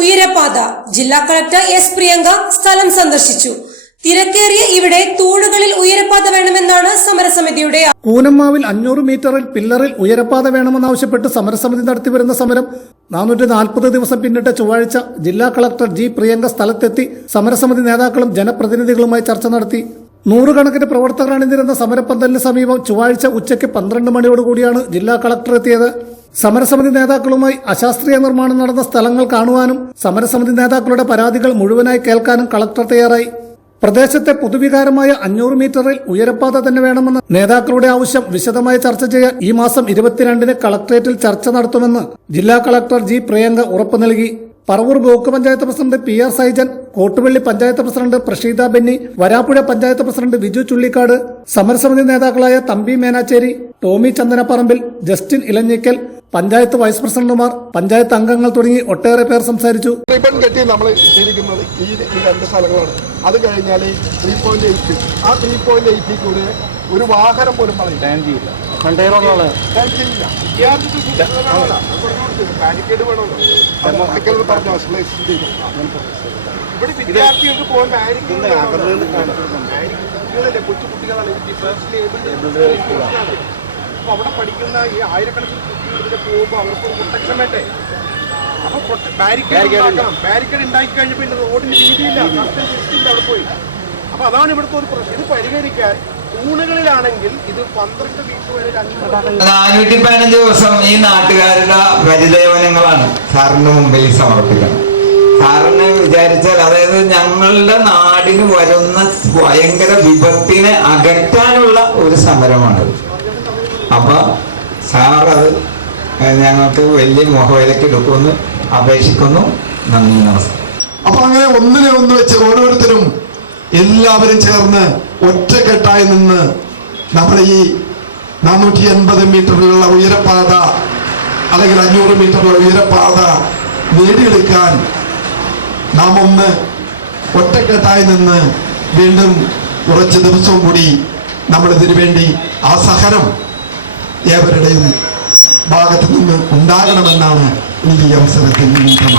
ഉയരപാത ജില്ലാ collector S Priyanka സ്ഥലം സന്ദർശിച്ചു. തിരക്കേറിയ ഇവിടെ തൂണുകളിൽ ഉയരപാത വേണമെന്നാണ് സമരസമിതിയുടെ. കൂനമ്മാവിൽ 500 മീറ്ററിൽ പില്ലറിൽ ഉയരപാത വേണമെന്നാവശ്യപ്പെട്ട് സമരസമിതി നടത്തിവരുന്ന സമരം 440 ദിവസം പിന്നിട്ട ചൊവ്വാഴ്ച ജില്ലാ കളക്ടർ ജി പ്രിയങ്ക സ്ഥലത്തെത്തി സമരസമിതി നേതാക്കളും ജനപ്രതിനിധികളുമായി ചർച്ച നടത്തി. നൂറുകണക്കിന് പ്രവർത്തകർ അണിനിരുന്ന സമരപ്പന്തലിന് സമീപം ചൊവ്വാഴ്ച ഉച്ചയ്ക്ക് 12 മണിയോടുകൂടിയാണ് ജില്ലാ കളക്ടർ എത്തിയത്. സമരസമിതി നേതാക്കളുമായി അശാസ്ത്രീയ നിർമ്മാണം നടന്ന സ്ഥലങ്ങൾ കാണുവാനും സമരസമിതി നേതാക്കളുടെ പരാതികൾ മുഴുവനായി കേൾക്കാനും കളക്ടർ തയ്യാറായി. പ്രദേശത്തെ പൊതുവികാരമായ 500 മീറ്ററിൽ ഉയരപ്പാത തന്നെ വേണമെന്ന നേതാക്കളുടെ ആവശ്യം വിശദമായി ചർച്ച ചെയ്യാൻ ഈ മാസം 22-ന് കളക്ടറേറ്റിൽ ചർച്ച നടത്തുമെന്ന് ജില്ലാ കളക്ടർ ജി പ്രിയങ്ക ഉറപ്പു നൽകി. Paravur block panchayat president P R Saijan, Kottuvally panchayat president Prasheeda Benny, Varappuzha panchayat president Viju Chullikkad, സമരസമിതി നേതാക്കളായ Thampi Menachery, Tommy Chandanaparambil, Justin Elanjikkal, panchayat vice പ്രസിഡന്റുമാർ, പഞ്ചായത്ത് അംഗങ്ങൾ തുടങ്ങി ഒട്ടേറെ പേർ സംസാരിച്ചു. റിബൺ കെട്ടി നമ്മൾ ഇട്ടിരിക്കുന്നത് ഈ 2 സ്ഥലങ്ങളാണ്. അത് കഴിഞ്ഞാൽ 3.8 ആ 3.8 കൂടെ ഒരു വാഹനം പോലും ചെയ്യില്ല. ബാരിക്കേഡ് വേണമല്ലോ. ഇവിടെ വിദ്യാർത്ഥികൾക്ക് പോകാൻ കൊച്ചു കുട്ടികളാണ്. അപ്പൊ അവിടെ പഠിക്കുന്ന ഈ ആയിരക്കണക്കിന് കുട്ടികൾ പോകുമ്പോൾ അവർക്ക് പ്രൊട്ടക്ഷൻ വേണ്ടേ? അപ്പൊ ബാരിക്കേഡ് ഉണ്ടാക്കി കഴിഞ്ഞപ്പോൾ പിന്നെ റോഡിന് വീതിയില്ല, അവിടെ പോയി. അപ്പൊ അതാണ് ഇവിടുത്തെ ഒരു പ്രശ്നം. ഇത് പരിഹരിക്കാൻ തൂണുകളിലാണെങ്കിൽ ഇത് 12 വീക്ക് വരെ 415 ദിവസം ഈ നാട്ടുകാരുടെ പരിദേവനങ്ങളാണ് സാറിന് മുമ്പിൽ സമർപ്പിക്കണം. സാറിന് വിചാരിച്ചാൽ, അതായത് ഞങ്ങളുടെ നാടിന് വരുന്ന ഭയങ്കര വിപത്തിനെ അകറ്റാനുള്ള ഒരു സമരമാണത്. അപ്പൊ സാറത് ഞങ്ങൾക്ക് വലിയ മുഖവിലക്ക് എടുക്കുമെന്ന് അപേക്ഷിക്കുന്നു. നന്ദി, നമസ്കാരം. അപ്പൊ അങ്ങനെ ഒന്നിനെ ഒന്ന് വെച്ച് ഓരോരുത്തരും എല്ലാവരും ചേർന്ന് ഒറ്റക്കെട്ടായി നിന്ന് നമ്മുടെ ഈ 480 മീറ്ററിലുള്ള ഉയരപ്പാത അല്ലെങ്കിൽ 500 മീറ്ററുള്ള ഉയരപ്പാത നേടിയെടുക്കാൻ നാം ഒന്ന് ഒറ്റക്കെട്ടായി നിന്ന് വീണ്ടും കുറച്ച് ദിവസവും കൂടി നമ്മളിതിനു വേണ്ടി ആ സഹനം ഏവരുടെയും ഭാഗത്ത് നിന്ന് ഉണ്ടാകണമെന്നാണ് എനിക്ക് ഈ അവസരത്തിൽ